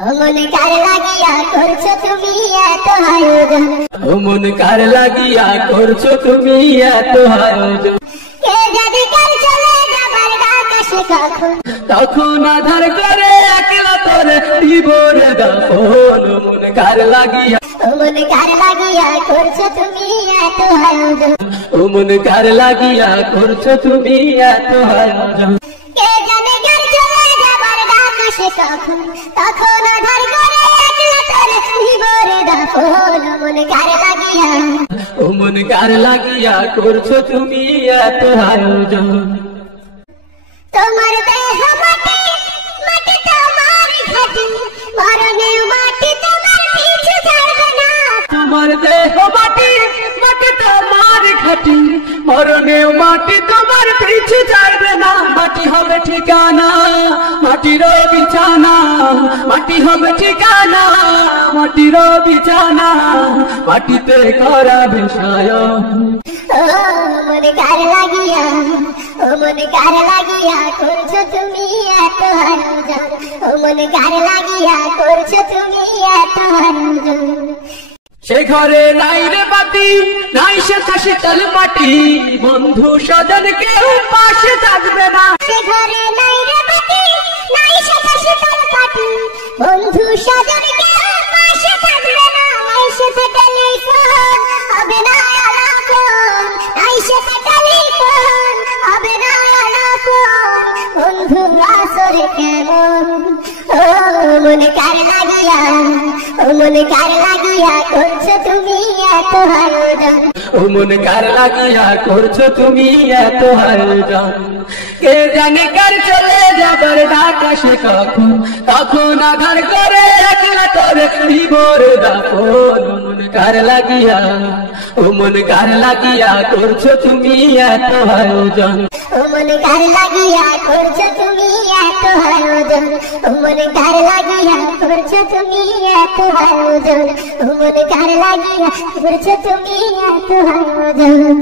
মন কার লাগিয়া করছো তুমি এত আয়োজন, মন কার লাগিয়া করছো তুমি এত আয়োজন। কে যদি কার চলে যাবার ডাক আসে কখন, তখন আধার করে একলা তোরে দিব রে দাফন। মন কার লাগিয়া, মন কার লাগিয়া করছো তুমি এত আয়োজন, মন কার লাগিয়া করছো তুমি এত আয়োজন। কে যদি কার চলে যাবার ডাক আসে কখন, তখন আধার করে একলা তোরে দিব রে দাফন। মন কার লাগিয়া, মন কার লাগিয়া করছো তুমি এত আয়োজন। তোমার দেহ মাটি, মাটি তোমার ঘাটি, মরণেও মাটি তোমার পিছু ছাড়বে না। তোমার দেহ মাটি, মাটি তোমার ঘাটি, মরণেও মাটি তোমার পিছু ছাড়বে না। মাটি হবে ঠিকানা, মাটির বিছানা, মাটি হবে ঠিকানা, মাটির বিছানা, মাটিতে করা বিষয়। ও মন কার লাগিয়া, মন কার লাগিয়া করছো তুমি এত আয়োজন, মন কার লাগিয়া করছো তুমি এত আয়োজন। সে ঘরে নাই রে বাতি, নাই সে শীতল মাটি, বন্ধু স্বজন কেউ পাশে থাকবে না। সে ঘরে নাই রে বাতি, নাই সে শীতল পাটি, বন্ধু স্বজন কেউ পাশে থাকবে না। নাই সে টেলিফোন হবে না আলাপন, নাই সে টেলিফোন হবে না আলাপন। বন্ধু আসরে কেমন, ও মন কার লাগিয়া, মন কার লাগিয়া করছো তুমি এত আয়োজন, মন কার লাগিয়া করছো তুমি এত আয়োজন। কে জানে কার চলে যাবার ডাক আসে কখন, তখন আধার করে একলা তোরে দিব রে দাফন। মন কার লাগিয়া, মন কার লাগিয়া করছো তুমি এত আয়োজন। মন কার লাগিয়া করছো তুমি এত আয়োজন, মন কার লাগিয়া করছো তুমি এত আয়োজন, মন কার লাগিয়া করছো তুমি এত আয়োজন।